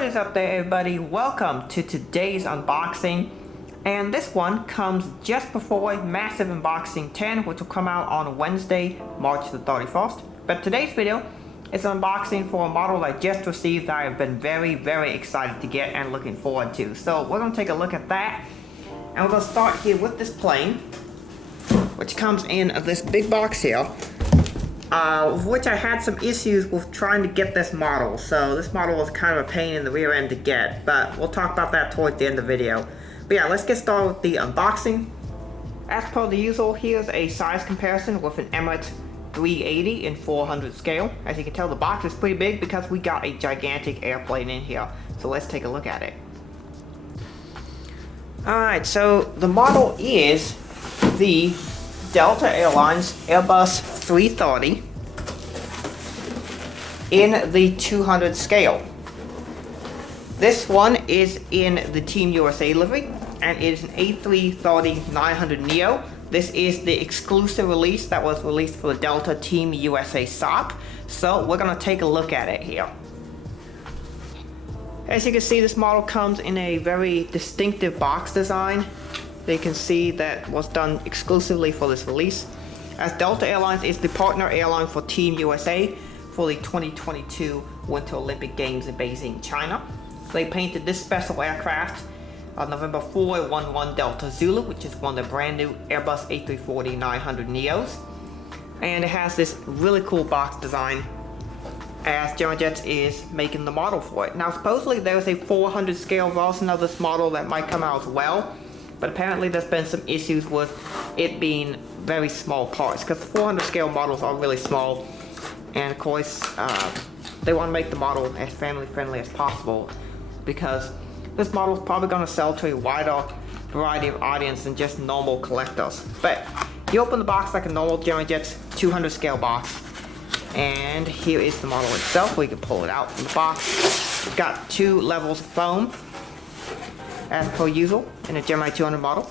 What is up there, everybody? Welcome to today's unboxing, and this one comes just before Massive Unboxing 10, which will come out on Wednesday, March the 31st. But today's video is an unboxing for a model I just received that I've been very excited to get and looking forward to. So we're going to take a look at that, and we're going to start here with this plane, which comes in this big box here. Which I had some issues with trying to get this model. So this model was kind of a pain in the rear end to get, but we'll talk about that towards the end of the video. But yeah, let's get started with the unboxing. As per the usual, here's a size comparison with an Emirates 380 in 400 scale. As you can tell, the box is pretty big because we got a gigantic airplane in here. So let's take a look at it. Alright, so the model is the Delta Airlines Airbus 330 in the 200 scale. This one is in the Team USA livery, and it is an A330-900Neo. This is the exclusive release that was released for the Delta Team USA SOP. So we're going to take a look at it here. As you can see, this model comes in a very distinctive box design. You can see that was done exclusively for this release, as Delta Airlines is the partner airline for Team USA for the 2022 Winter Olympic Games in Beijing, China. They painted this special aircraft on November 411 Delta Zulu, which is one of the brand new Airbus A330-900 Neos. And it has this really cool box design, as Gemini Jets is making the model for it. Now supposedly there's a 400 scale version of this model that might come out as well, but apparently there's been some issues with it being very small parts, because 400 scale models are really small, and of course they want to make the model as family friendly as possible, because this model is probably going to sell to a wider variety of audience than just normal collectors. But you open the box like a normal Gemini Jets 200 scale box, and here is the model itself. We can pull it out from the box. It's got two levels of foam, as per usual in a Gemini200 model.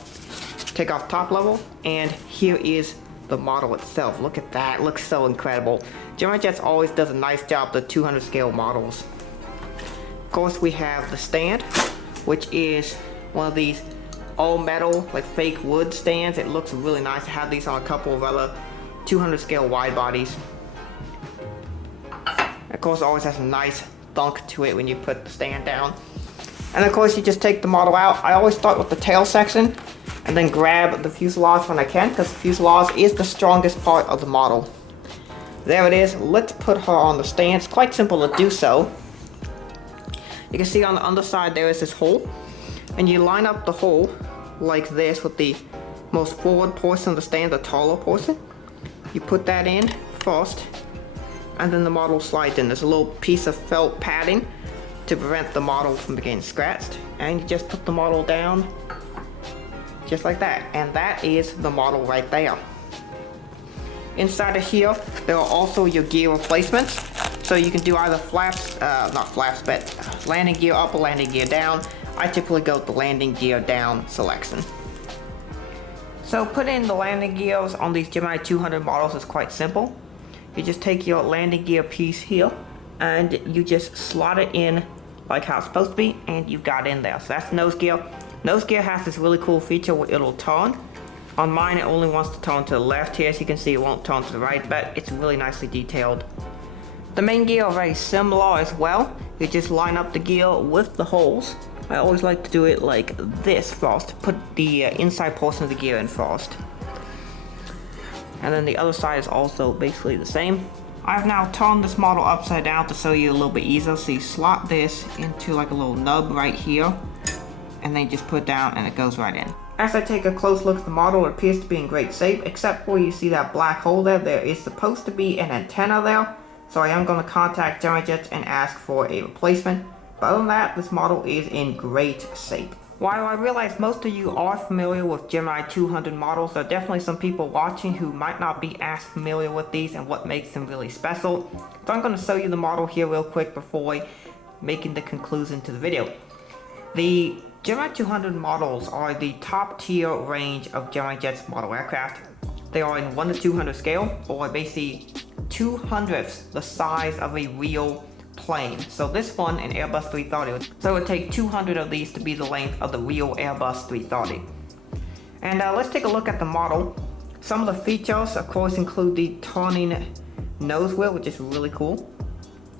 Take off top level, and here is the model itself. Look at that, it looks so incredible. Gemini Jets always does a nice job with the 200 scale models. Of course, we have the stand, which is one of these all metal, like fake wood stands. It looks really nice to have these on a couple of other 200 scale wide bodies. Of course, it always has a nice thunk to it when you put the stand down. And of course, you just take the model out. I always start with the tail section and then grab the fuselage when I can, because the fuselage is the strongest part of the model. There it is. Let's put her on the stand. It's quite simple to do so. You can see on the underside there is this hole, and you line up the hole like this with the most forward portion of the stand, the taller portion. You put that in first, and then the model slides in. There's a little piece of felt padding to prevent the model from getting scratched, and you just put the model down just like that, and that is the model right there. Inside of here there are also your gear replacements, so you can do either landing gear up or landing gear down. I typically go with the landing gear down selection. So putting the landing gears on these Gemini200 models is quite simple. You just take your landing gear piece here and you just slot it in like how it's supposed to be, and you've got it in there. So that's nose gear. Nose gear has this really cool feature where it'll turn. On mine, it only wants to turn to the left here. As you can see, it won't turn to the right, but it's really nicely detailed. The main gear are very similar as well. You just line up the gear with the holes. I always like to do it like this first. Put the inside portion of the gear in first. And then the other side is also basically the same. I've now turned this model upside down to show you a little bit easier. So you slot this into like a little nub right here, and then you just put it down and it goes right in. As I take a close look at the model, it appears to be in great shape, except where you see that black hole there. There is supposed to be an antenna there, so I am going to contact Gemini Jets and ask for a replacement. But other than that, this model is in great shape. While I realize most of you are familiar with Gemini200 models, there are definitely some people watching who might not be as familiar with these and what makes them really special. So I'm going to show you the model here real quick before making the conclusion to the video. The Gemini200 models are the top tier range of Gemini Jets model aircraft. They are in 1 to 200 scale, or basically 2/100ths the size of a real plane. So this one, an Airbus 330, so it would take 200 of these to be the length of the real Airbus 330. And let's take a look at the model. Some of the features, of course, include the turning nose wheel, which is really cool.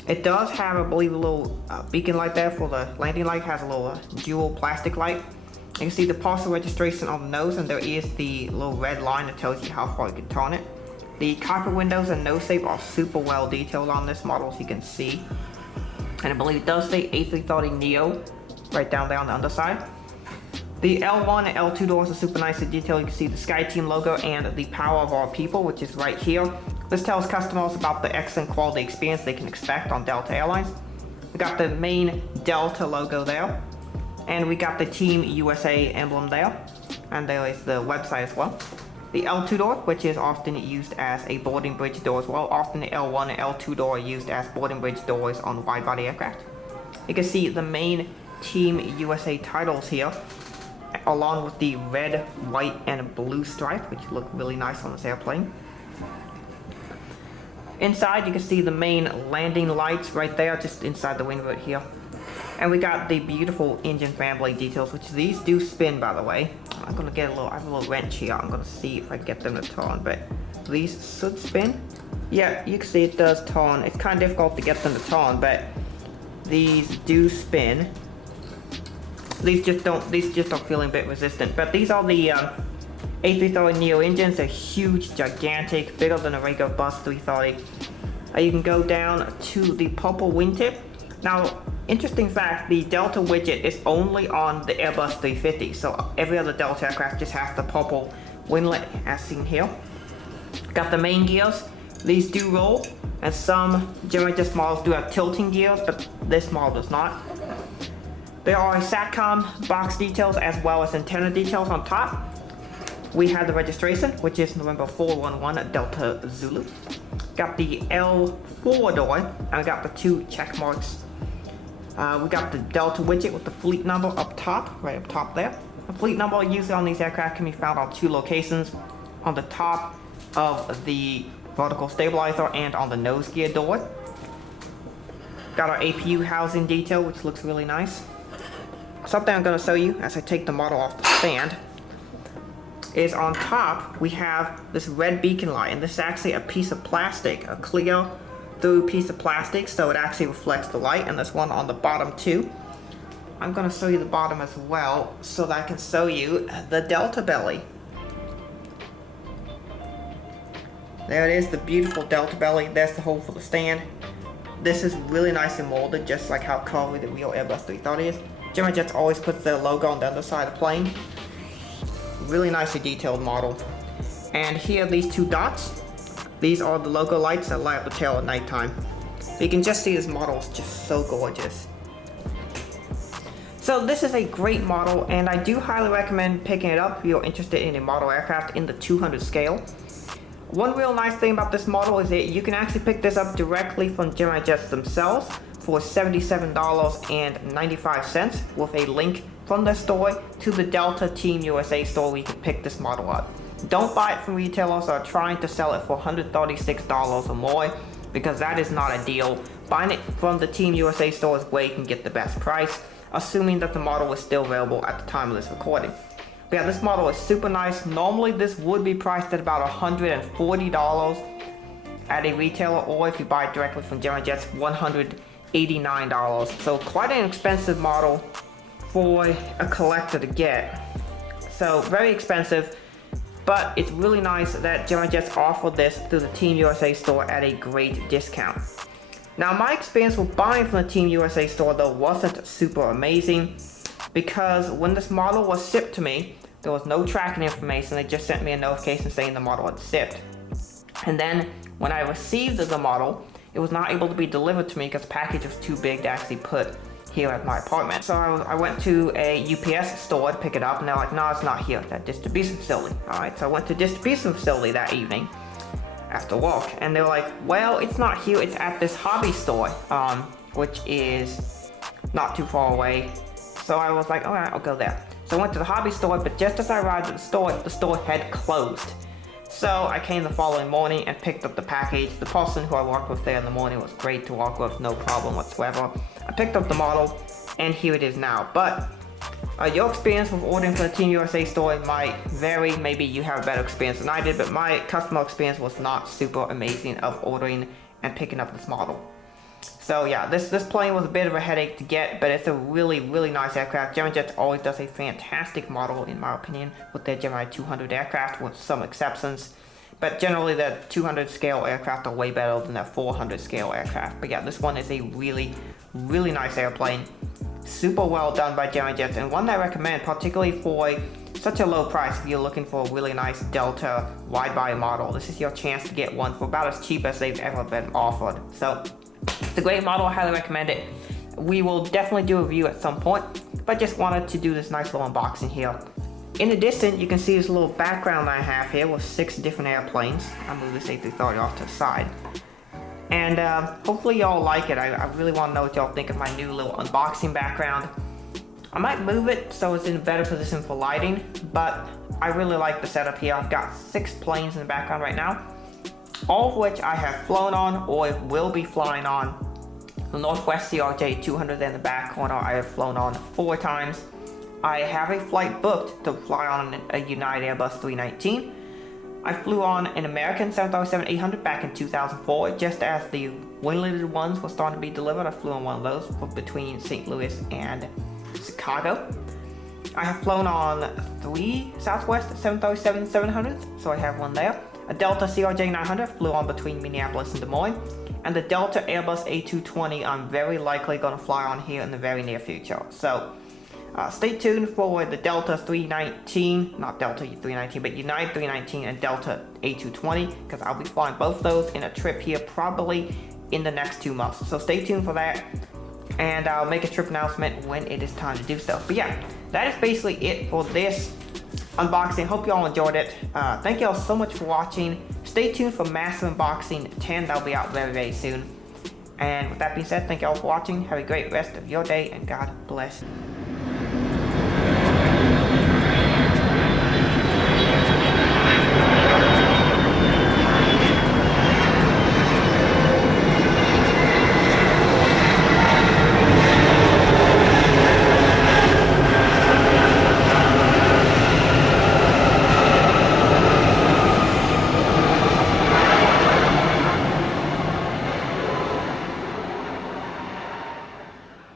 It does have, I believe, a little beacon light there for the landing light. Has a little dual plastic light. You can see the parcel registration on the nose, and there is the little red line that tells you how far you can turn it. The cockpit windows and nose shape are super well detailed on this model, as you can see. And I believe it does say A330-Neo right down there on the underside. The L1 and L2 doors are super nicely detailed. You can see the SkyTeam logo and the power of our people, which is right here. This tells customers about the excellent quality experience they can expect on Delta Airlines. We got the main Delta logo there, and we got the Team USA emblem there, and there is the website as well. The L2 door, which is often used as a boarding bridge door as well. Often the L1 and L2 door are used as boarding bridge doors on wide-body aircraft. You can see the main Team USA titles here, along with the red, white, and blue stripe, which look really nice on this airplane. Inside, you can see the main landing lights right there, just inside the wing right here. And we got the beautiful engine fan blade details, which these do spin, by the way. I'm gonna get I have a little wrench here. I'm gonna see if I can get them to turn, but these should spin. Yeah, you can see it does turn. It's kind of difficult to get them to turn, but these do spin. These just don't feel a bit resistant. But these are the A330-Neo engines. They're huge, gigantic, bigger than a regular bus 330. You can go down to the purple wingtip. Now, interesting fact, the Delta widget is only on the Airbus 350, so every other Delta aircraft just has the purple winglet as seen here. Got the main gears. These do roll, and some Gemini Jets models do have tilting gears, but this model does not. There are SATCOM box details as well as antenna details on top. We have the registration, which is November 411 Delta Zulu. Got the L4 door, and we got the 2 check marks. We got the Delta widget with the fleet number up top, right up top there. The fleet number usually on these aircraft can be found on 2 locations, on the top of the vertical stabilizer and on the nose gear door. Got our APU housing detail, which looks really nice. Something I'm going to show you as I take the model off the stand is on top we have this red beacon light, and this is actually a piece of plastic, a clear through piece of plastic, so it actually reflects the light, and there's one on the bottom too. I'm going to show you the bottom as well so that I can show you the Delta belly. There it is, the beautiful Delta belly. There's the hole for the stand. This is really nicely molded, just like how curvy the real Airbus 330 is. Gemini Jets always puts their logo on the underside of the plane. Really nicely detailed model. And here are these 2 dots. These are the logo lights that light up the tail at nighttime. You can just see this model is just so gorgeous. So this is a great model, and I do highly recommend picking it up if you're interested in a model aircraft in the 200 scale. One real nice thing about this model is that you can actually pick this up directly from Gemini Jets themselves for $77.95 with a link from the store to the Delta Team USA store where you can pick this model up. Don't buy it from retailers that are trying to sell it for $136 or more, because that is not a deal. Buying it from the Team USA store is where you can get the best price, assuming that the model is still available at the time of this recording. But yeah, this model is super nice. Normally this would be priced at about $140 at a retailer, or if you buy it directly from Gemini Jets, $189. So quite an expensive model for a collector to get. So very expensive, but it's really nice that Gemini Jets offer this through the Team USA store at a great discount. Now, my experience with buying from the Team USA store though wasn't super amazing, because when this model was shipped to me, there was no tracking information. They just sent me a notification saying the model had shipped. And then when I received the model, it was not able to be delivered to me because the package was too big to actually put here at my apartment. So I went to a UPS store to pick it up, and they're like, no, it's not here, that distribution facility. Alright, so I went to the distribution facility that evening after work, and they were like, well, it's not here, it's at this hobby store, which is not too far away. So I was like, alright, I'll go there. So I went to the hobby store, but just as I arrived at the store had closed. So I came the following morning and picked up the package. The person who I worked with there in the morning was great to work with, no problem whatsoever. I picked up the model and here it is now. But your experience with ordering from the Team USA store might vary. Maybe you have a better experience than I did, but my customer experience was not super amazing of ordering and picking up this model. So yeah, this plane was a bit of a headache to get, but it's a really nice aircraft. Gemini Jets always does a fantastic model, in my opinion, with their Gemini200 aircraft, with some exceptions. But generally, the 200 scale aircraft are way better than the 400 scale aircraft. But yeah, this one is a really nice airplane. Super well done by Gemini Jets, and one that I recommend, particularly for such a low price. If you're looking for a really nice Delta wide-body model, this is your chance to get one for about as cheap as they've ever been offered. So it's a great model, I highly recommend it. We will definitely do a review at some point, but just wanted to do this nice little unboxing here. In the distance, you can see this little background I have here with 6 different airplanes. I'll move this A330 off to the side. And hopefully y'all like it. I really want to know what y'all think of my new little unboxing background. I might move it so it's in a better position for lighting, but I really like the setup here. I've got 6 planes in the background right now, all of which I have flown on or will be flying on. The Northwest CRJ200 in the back corner I have flown on 4 times. I have a flight booked to fly on a United Airbus 319. I flew on an American 737-800 back in 2004, just as the wing-limited ones were starting to be delivered. I flew on one of those between St. Louis and Chicago. I have flown on 3 Southwest 737-700s, so I have one there. A Delta CRJ-900 flew on between Minneapolis and Des Moines. And the Delta Airbus A220 I'm very likely going to fly on here in the very near future. So stay tuned for the Delta 319, not Delta 319, but United 319 and Delta A220, because I'll be flying both those in a trip here probably in the next 2 months. So stay tuned for that, and I'll make a trip announcement when it is time to do so. But yeah, that is basically it for this unboxing. Hope y'all enjoyed it. Thank y'all so much for watching. Stay tuned for Massive Unboxing 10. That'll be out very soon. And with that being said, thank y'all for watching. Have a great rest of your day, and God bless.